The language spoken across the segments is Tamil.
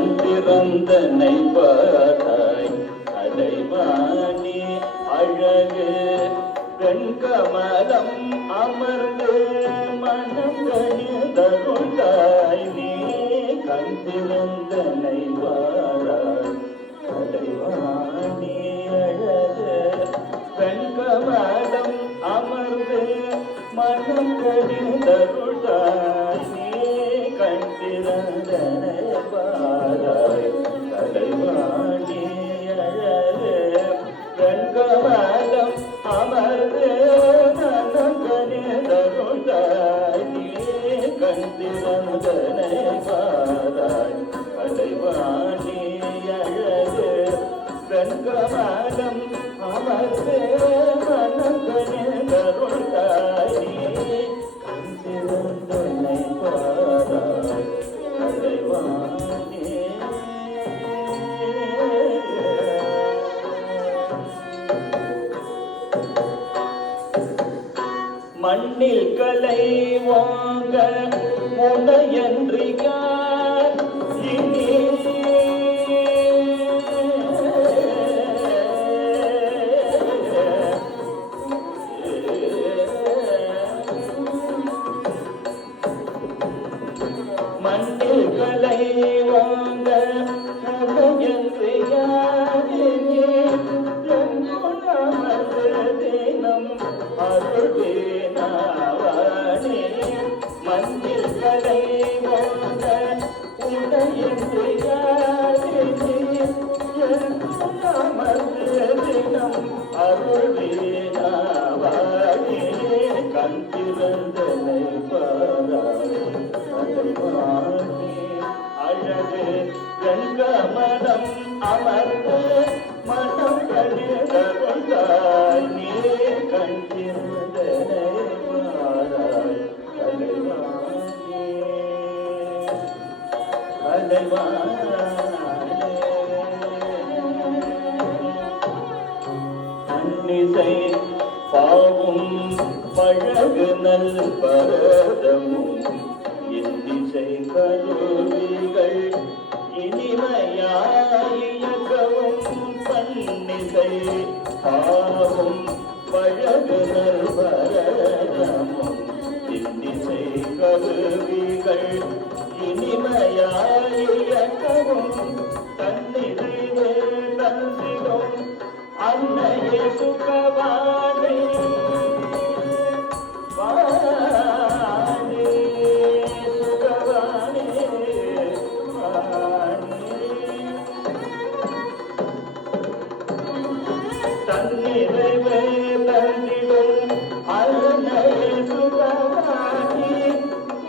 கண்டிருந்தனை பார்த்தாய் அலைவாணி அழகு வெண்கமலம் அமர்ந்து மனம் கணிதருளாய் நீ கண்டிருந்தனை பாராய் அலைவாணி அழகு வெண்கமலம் அமர்ந்து மனம் கணிதருளாய் நீ கண்டிருந்தனை பாராய் அலைவாணி அழகு வெண்கமலம் அமர்ந்து மனம் கணிதருளாய் நீ கண்டிருந்தனை பாராய் அலைவாணி அழகு வெண்கமலம் அமர்ந்து மனம் கணிதருளாய் நீ கண்டிருந்தனை பாராய் அலைவாணி. மண்ணில் கலை வாங்க முனையன்றியார் இனி மண்ணில் கலை வாங்க முனையன்றியார் இனி தினம் அருள்வேனாவானே மண்ணில் கலை வாங்க உடையன்றியாரே தினம் அருள்வேனாவானே கண்டிருந்தனை பாராய் அலைவாணி அழகு வெண்கமலம் அமர்ந்து மனம் கணிதருளாய் நீ கண்டிருந்தனை பாராய் அலைவாணி அலைவாணி. அன்னிசை பாவும் பழகு நல் பரதமும் இன்னிசை கருவிகள் இனிமையாயியகவும் பன்னிசை பாவும் பழகு நல் பரதமும் இன்னிசை கருவிகள் இனிமையாயியகவும் தன்னிறைவே தந்திடும் அன்னையே சுகவாணி வாணி சுகவாணி வாணி தன்னிறைவே தந்திடும் அன்னையே சுகவாணி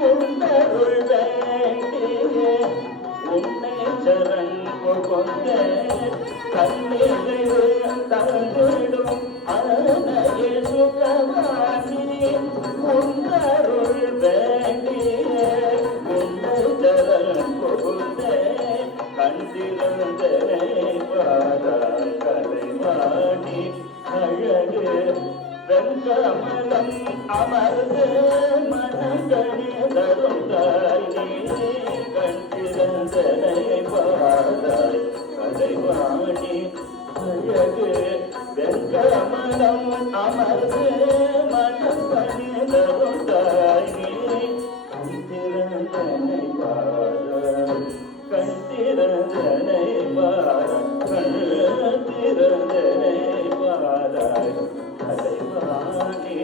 உன்னருள் வேண்டிய உன்னை சரண் கொண்ட கண்ணீரை தந்திடும் அன்னையே சுகவாணி உன்னருள் வேண்டிய உன்னை சரண் கொண்ட கண்டிருந்தனை பாராய் கலைவாணி அழகு வெண்கமலம் அமர்ந்து மனம் கணிதருளாய் நீ கண்டிருந்தனை பாராய் கலைவாணி அழகு வெண்கமலம் அமர்ந்து மனம் கணிதருளாய் நீ கண்டிருந்தனை பாராய் கண்டிருந்தனை பாராய் கண்டிருந்தனை பாராய் அலைவாணி